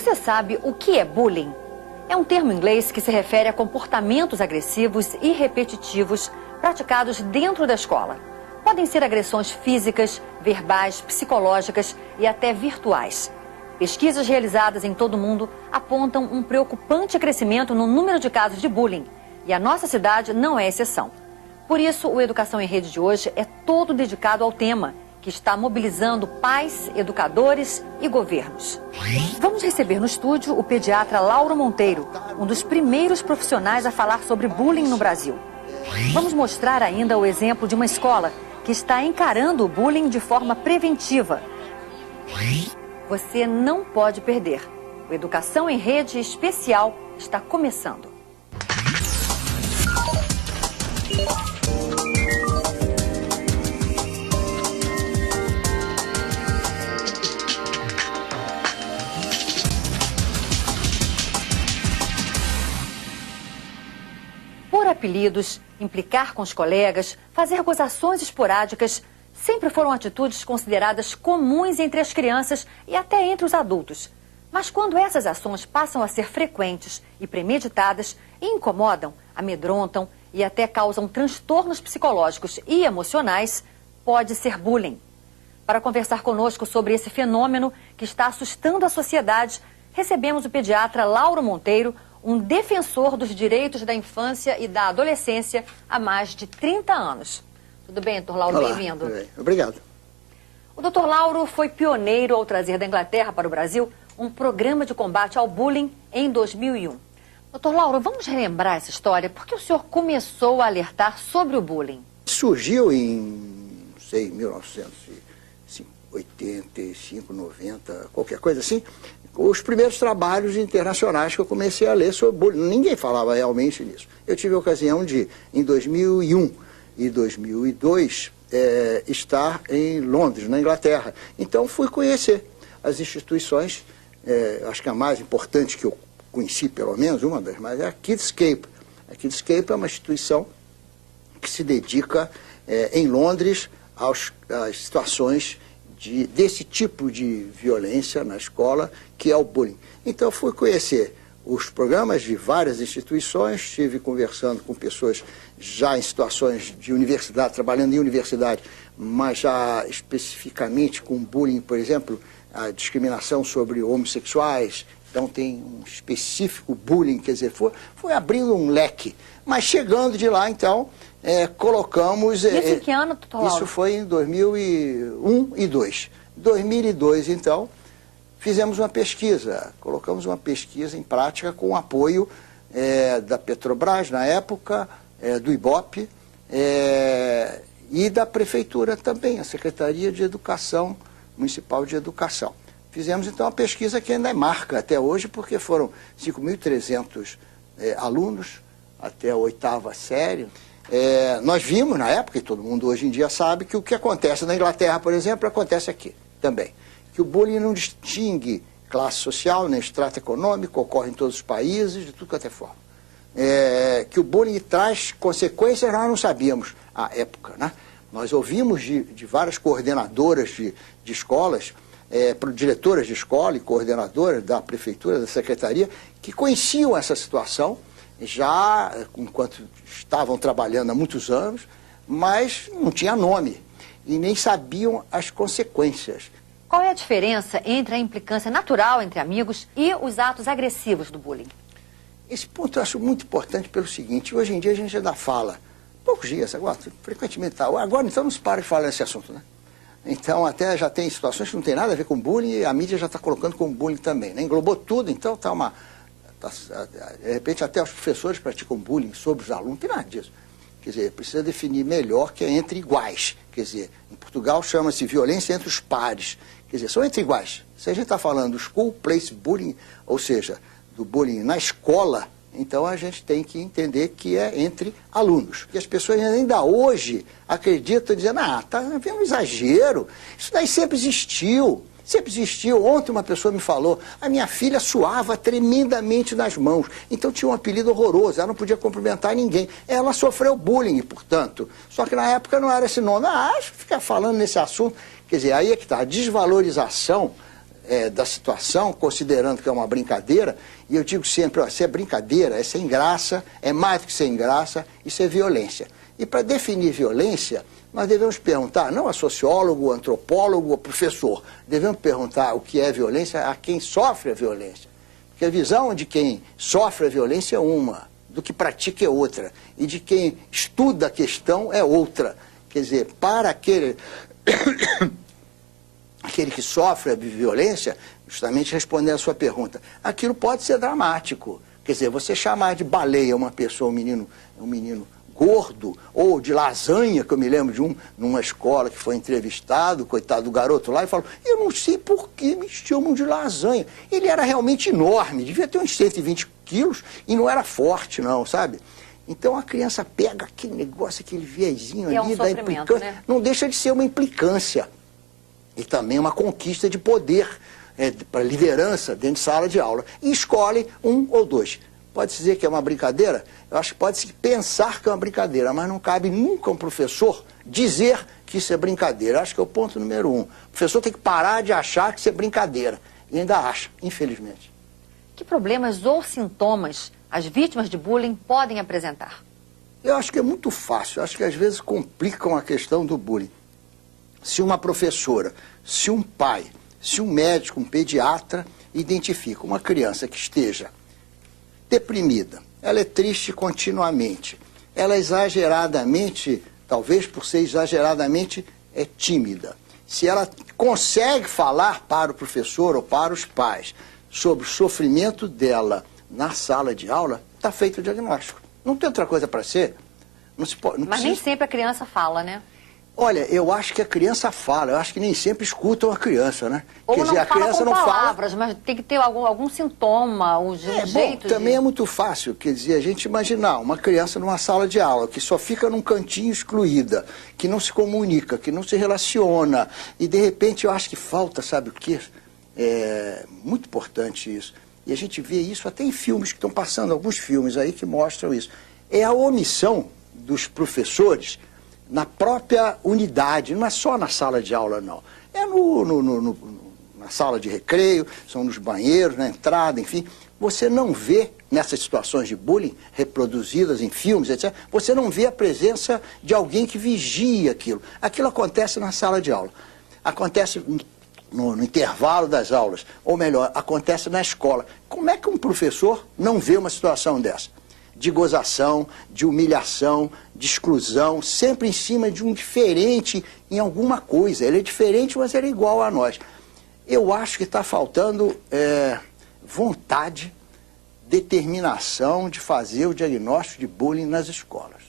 Você sabe o que é bullying? É um termo inglês que se refere a comportamentos agressivos e repetitivos praticados dentro da escola. Podem ser agressões físicas, verbais, psicológicas e até virtuais. Pesquisas realizadas em todo o mundo apontam um preocupante crescimento no número de casos de bullying. E a nossa cidade não é exceção. Por isso, o Educação em Rede de hoje é todo dedicado ao tema, que está mobilizando pais, educadores e governos. Vamos receber no estúdio o pediatra Lauro Monteiro, um dos primeiros profissionais a falar sobre bullying no Brasil. Vamos mostrar ainda o exemplo de uma escola que está encarando o bullying de forma preventiva. Você não pode perder. O Educação em Rede Especial está começando. Por apelidos, implicar com os colegas, fazer gozações esporádicas, sempre foram atitudes consideradas comuns entre as crianças e até entre os adultos. Mas quando essas ações passam a ser frequentes e premeditadas, incomodam, amedrontam e até causam transtornos psicológicos e emocionais, pode ser bullying. Para conversar conosco sobre esse fenômeno que está assustando a sociedade, recebemos o pediatra Lauro Monteiro, um defensor dos direitos da infância e da adolescência há mais de 30 anos. Tudo bem, doutor Lauro? Bem-vindo. Tudo bem. Obrigado. O doutor Lauro foi pioneiro ao trazer da Inglaterra para o Brasil um programa de combate ao bullying em 2001. Doutor Lauro, vamos relembrar essa história, porque o senhor começou a alertar sobre o bullying. Surgiu em, não sei, 1985, 90, qualquer coisa assim, os primeiros trabalhos internacionais que eu comecei a ler sobre bullying. Ninguém falava realmente nisso. Eu tive a ocasião de, em 2001 e 2002, estar em Londres, na Inglaterra. Então fui conhecer as instituições, acho que a mais importante que eu conheci, pelo menos, uma das mais, é a Kidscape. A Kidscape é uma instituição que se dedica, em Londres, às situações desse tipo de violência na escola, que é o bullying. Então, fui conhecer os programas de várias instituições, estive conversando com pessoas já em situações de universidade, trabalhando em universidade, mas já especificamente com bullying, por exemplo, a discriminação sobre homossexuais. Então, tem um específico bullying, quer dizer, foi abrindo um leque. Mas chegando de lá, então, colocamos... Isso em que ano, doutor Lauro? Isso foi em 2001 e 2002. Em 2002, então, fizemos uma pesquisa, colocamos uma pesquisa em prática com o apoio da Petrobras, na época, do IBOP, e da Prefeitura também, a Secretaria de Educação, Municipal de Educação. Fizemos, então, uma pesquisa que ainda é marca até hoje, porque foram 5.300 alunos até a 8ª série. Nós vimos na época, e todo mundo hoje em dia sabe, que o que acontece na Inglaterra, por exemplo, acontece aqui também. Que o bullying não distingue classe social, nem extrato econômico, ocorre em todos os países, de tudo quanto é forma. Que o bullying traz consequências, nós não sabíamos à época, né? Nós ouvimos de várias coordenadoras de escolas, diretoras de escola e coordenadoras da prefeitura, da secretaria, que conheciam essa situação, já enquanto estavam trabalhando há muitos anos, mas não tinha nome e nem sabiam as consequências. Qual é a diferença entre a implicância natural entre amigos e os atos agressivos do bullying? Esse ponto eu acho muito importante pelo seguinte: hoje em dia a gente ainda fala, poucos dias agora, frequentemente tá, agora então não se para de falar nesse assunto, né? Então até já tem situações que não tem nada a ver com bullying e a mídia já está colocando como bullying também, né? Englobou tudo, então está uma... de repente até os professores praticam bullying sobre os alunos, não tem nada disso. Quer dizer, precisa definir melhor que é entre iguais. Quer dizer, em Portugal chama-se violência entre os pares. Quer dizer, são entre iguais. Se a gente está falando do school place bullying, ou seja, do bullying na escola, então a gente tem que entender que é entre alunos. E as pessoas ainda hoje acreditam, dizendo, está havendo um exagero, isso daí sempre existiu. Sempre existiu. Ontem uma pessoa me falou, a minha filha suava tremendamente nas mãos, então tinha um apelido horroroso, ela não podia cumprimentar ninguém. Ela sofreu bullying, portanto. Só que na época não era esse nome. Acho que ficar falando nesse assunto, quer dizer, aí é que está, a desvalorização da situação, considerando que é uma brincadeira, e eu digo sempre, ó, se é brincadeira, é sem graça, é mais do que sem graça, isso é violência. E para definir violência, nós devemos perguntar, não a sociólogo, antropólogo ou professor, devemos perguntar o que é violência a quem sofre a violência. Porque a visão de quem sofre a violência é uma, do que pratica é outra, e de quem estuda a questão é outra. Quer dizer, para aquele que sofre a violência, justamente respondendo a sua pergunta, aquilo pode ser dramático. Quer dizer, você chamar de baleia uma pessoa, um menino gordo, ou de lasanha, que eu me lembro de numa escola que foi entrevistado, coitado do garoto lá, e falou, eu não sei por que me chamam de lasanha. Ele era realmente enorme, devia ter uns 120 quilos, e não era forte não, sabe? Então a criança pega aquele negócio, aquele viezinho ali, da implicância, né? Não deixa de ser uma implicância. E também uma conquista de poder para liderança dentro de sala de aula. E escolhe um ou dois. Pode-se dizer que é uma brincadeira? Eu acho que pode-se pensar que é uma brincadeira, mas não cabe nunca um professor dizer que isso é brincadeira. Acho que é o ponto número 1. O professor tem que parar de achar que isso é brincadeira. E ainda acha, infelizmente. Que problemas ou sintomas as vítimas de bullying podem apresentar? Eu acho que é muito fácil. Eu acho que às vezes complicam a questão do bullying. Se uma professora, se um pai, se um médico, um pediatra identifica uma criança que esteja deprimida, ela é triste continuamente, ela é exageradamente, talvez por ser exageradamente, tímida. Se ela consegue falar para o professor ou para os pais sobre o sofrimento dela na sala de aula, está feito o diagnóstico. Não tem outra coisa para ser. Não se pode, não Mas precisa... nem sempre a criança fala, né? Olha, eu acho que a criança fala, eu acho que nem sempre escutam a criança, né? Ou Quer dizer, a criança não fala. Palavras, mas tem que ter algum sintoma, um jeito também é muito fácil, quer dizer, a gente imaginar uma criança numa sala de aula que só fica num cantinho excluída, que não se comunica, que não se relaciona, e de repente eu acho que falta, sabe o quê? É muito importante isso. E a gente vê isso até em filmes que estão passando, alguns filmes aí que mostram isso. É a omissão dos professores na própria unidade, não é só na sala de aula, não. É na sala de recreio, são nos banheiros, na entrada, enfim. Você não vê, nessas situações de bullying reproduzidas em filmes, etc., você não vê a presença de alguém que vigia aquilo. Aquilo acontece na sala de aula. Acontece no intervalo das aulas, ou melhor, acontece na escola. Como é que um professor não vê uma situação dessa? De gozação, de humilhação, de exclusão, sempre em cima de um diferente em alguma coisa. Ele é diferente, mas ele é igual a nós. Eu acho que está faltando vontade, determinação de fazer o diagnóstico de bullying nas escolas.